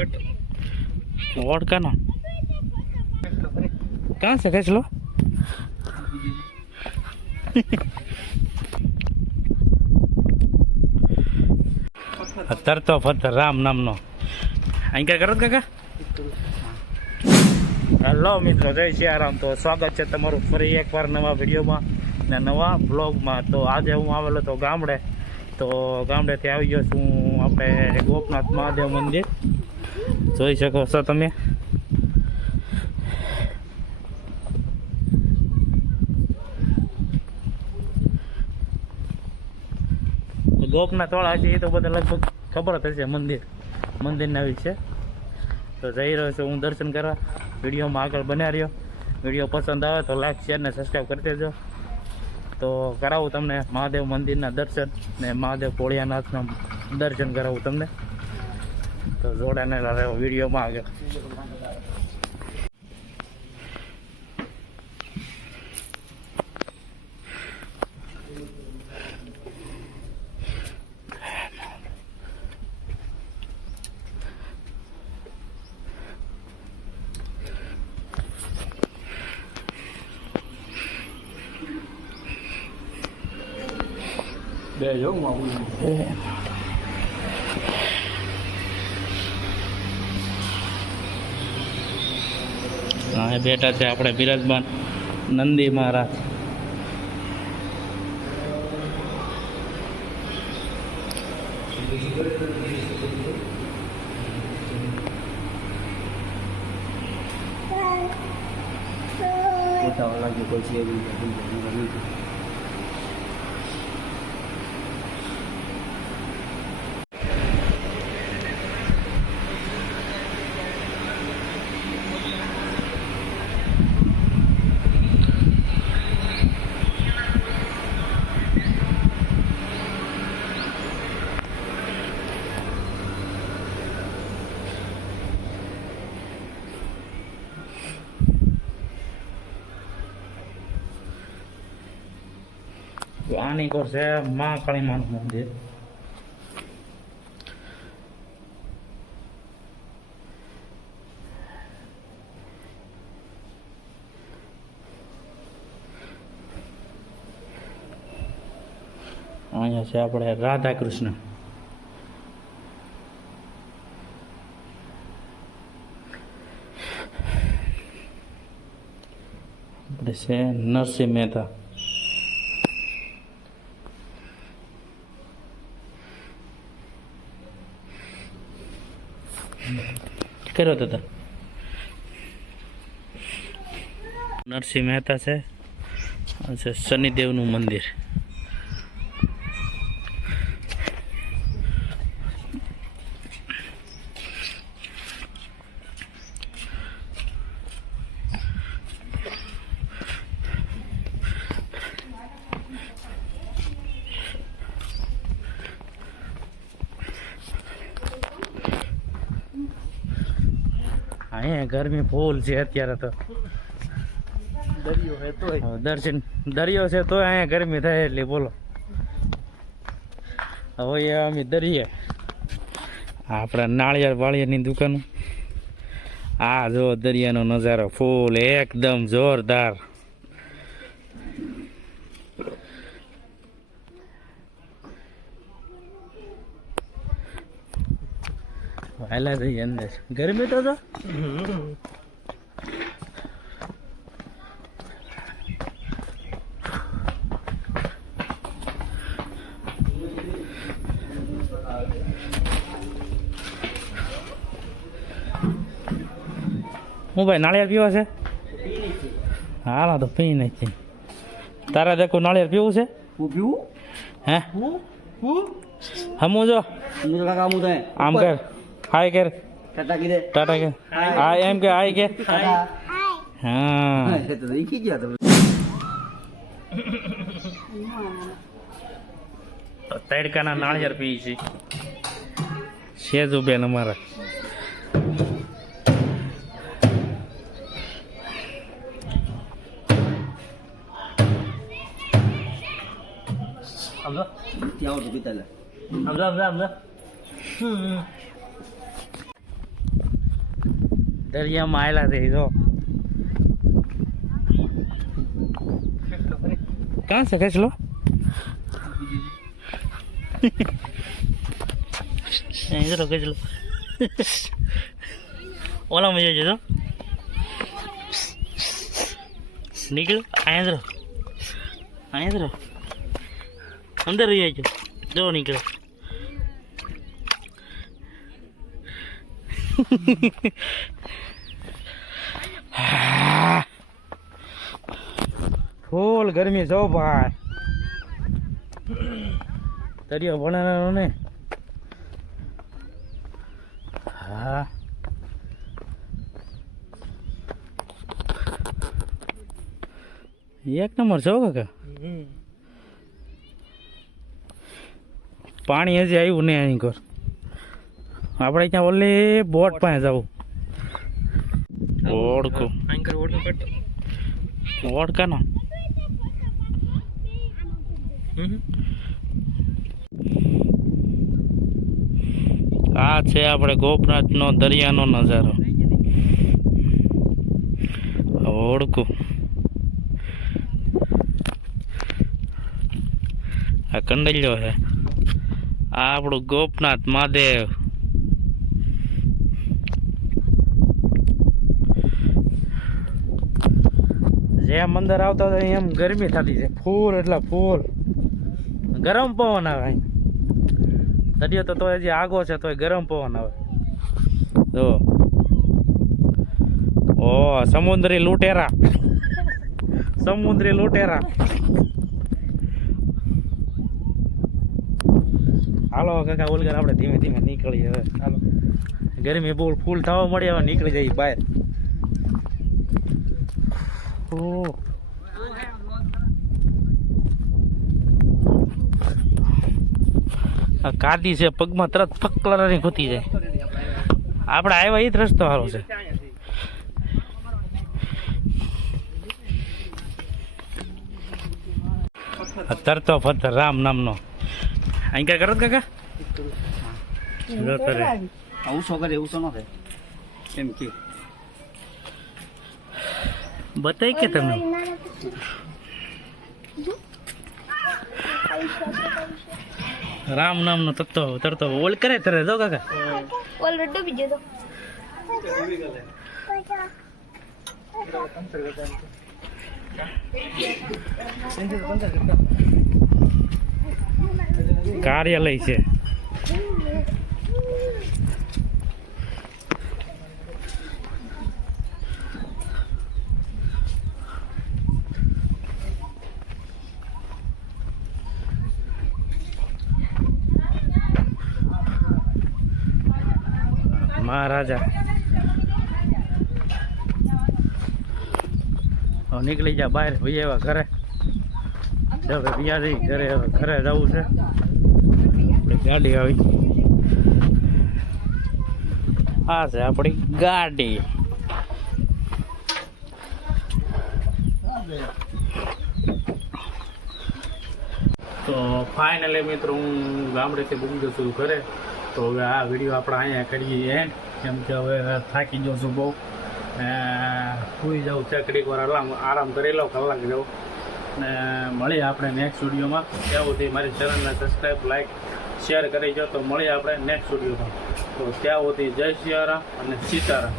vodka ना कहाँ से कैसे लो तरतो फतर राम नाम नो અહીં क्या करो काका હેલો મિત્રો જય સિયારામ તો સ્વાગત છે તમારું ફરી એકવાર નવા વિડીયોમાં ને નવા બ્લોગમાં તો આજે હું આવેલો તો ગામડેથી આવી ગયો છું આપણે ગોપનાથ મહાદેવ મંદિર જોઈ શકો છો તમે ગોપનાથ વાળા છે એ તો બધા લગભગ ખબર જ હશે મંદિરના વિશે તો જઈ રહ્યો છું હું દર્શન કરવા વિડીયોમાં આગળ બન્યા રહ્યો વિડીયો પસંદ આવે તો લાઈક શેર ને સબસ્ક્રાઈબ કરી દેજો તો કરાવું તમને મહાદેવ મંદિરના દર્શન ને મહાદેવ ભોળિયાનાથના દર્શન કરાવું તમને તો જોડાને રહ્યો વિડીયોમાં આગળ હા બેઠા છે આપણે બિરાજમાન નંદી મહારાજ આની કોર છે માં કાળી માનું મંદિર અહીંયા છે આપણે રાધા કૃષ્ણ આપણે છે નરસિંહ મહેતા કર્યો તો નરસિંહ મહેતા છે શનિદેવનું મંદિર અહીંયા ગરમી ફૂલ છે અત્યારે તો દરિયો છે તો અહીંયા ગરમી થાય એટલી બોલો હવે અમે દરિયે આપણા નાળિયેર વાળિયાની દુકાન આ જો દરિયાનો નજારો ફૂલ એકદમ જોરદાર હાલા જઈએ અંદર ગરમી તો હું ભાઈ નાળિયેર પીવા છે હાલો તો પી નાખી તારા દેખો નાળિયેર પીવું છે પીવું હે હમું જો આમ કર હાય કર ટાટા કર આ એમ કે હાય કે હા તડકાના નાળિયેર પી છે સેજ બેન અમારા દરિયામાં આવેલા છે જો ક્યાં છે ખેંચલો અહીં ખેંચલો ઓલામાં જજો જો નીકળો અહીંયા અંદર રહી જાય જો નીકળો ફૂલ ગરમી જો ભાઈ દરિયો બનાવવાનો ને હા એક નંબર છો કાકા પાણી હજી આવ્યું નહીં અહીં કર આપણે ત્યાં ઓલી બોટ પાસે જવું ઓળખું ઓળખાનો આ છે આપણે ગોપનાથનો દરિયાનો નજારો ઓળખું આ કંડલ્યો છે આ આપણું ગોપનાથ મહાદેવ જેમ અંદર આવતા હતા એમ ગરમી થતી છે ફૂલ એટલે ફૂલ ગરમ પવન આવે અહીં દરિયો તો હજી આગો છે તોય ગરમ પવન આવે જો ઓ સમુદ્રી લૂંટેરા હાલો કાકા ઓલગર આપણે ધીમે ધીમે નીકળીએ હવે હાલો ગરમી બહુ ફૂલ થવા મળે હવે નીકળી જઈએ બહાર કાદી છે પગમાં તરત ફકલાની ખૂતી જાય આપણે આવ્યા એ જ રસ્તો સારો છે તરતો ફતર રામ નામનો અહીં ક્યાં કરો કાકા આવું શું કરે એવું શું ન થાય એમ કે બતાય કે તમે રામ નામનો તરતો ઓલ કરે તરે જો કાકા ઓલ ડૂબી ગયો કાર્યાલય છે મહારાજા નીકળી જા બહાર ભાઈ એવા ઘરે પિયાજી ઘરે જવું છે ગાડી આવી આ છે આપણી ગાડી તો ફાઇનલી મિત્રો હું ગામડેથી પૂગી છું ઘરે તો હવે આ વિડીયો આપણે અહીંયા કરીએ કેમ કે હવે થાકી જાઉં છું બહુ સુઈ જાઉં છે ઘડીક વાર આરામ કરી લઉં કલાક જાઉં ને મળીએ આપણે નેક્સ્ટ વિડીયોમાં ત્યાં સુધી મારી ચેનલને સબસ્ક્રાઈબ લાઈક શેર કરી જો તો મળીએ આપણે નેક્સ્ટ વિડીયોમાં તો ત્યાં સુધી જય સિયારામ અને સીતારામ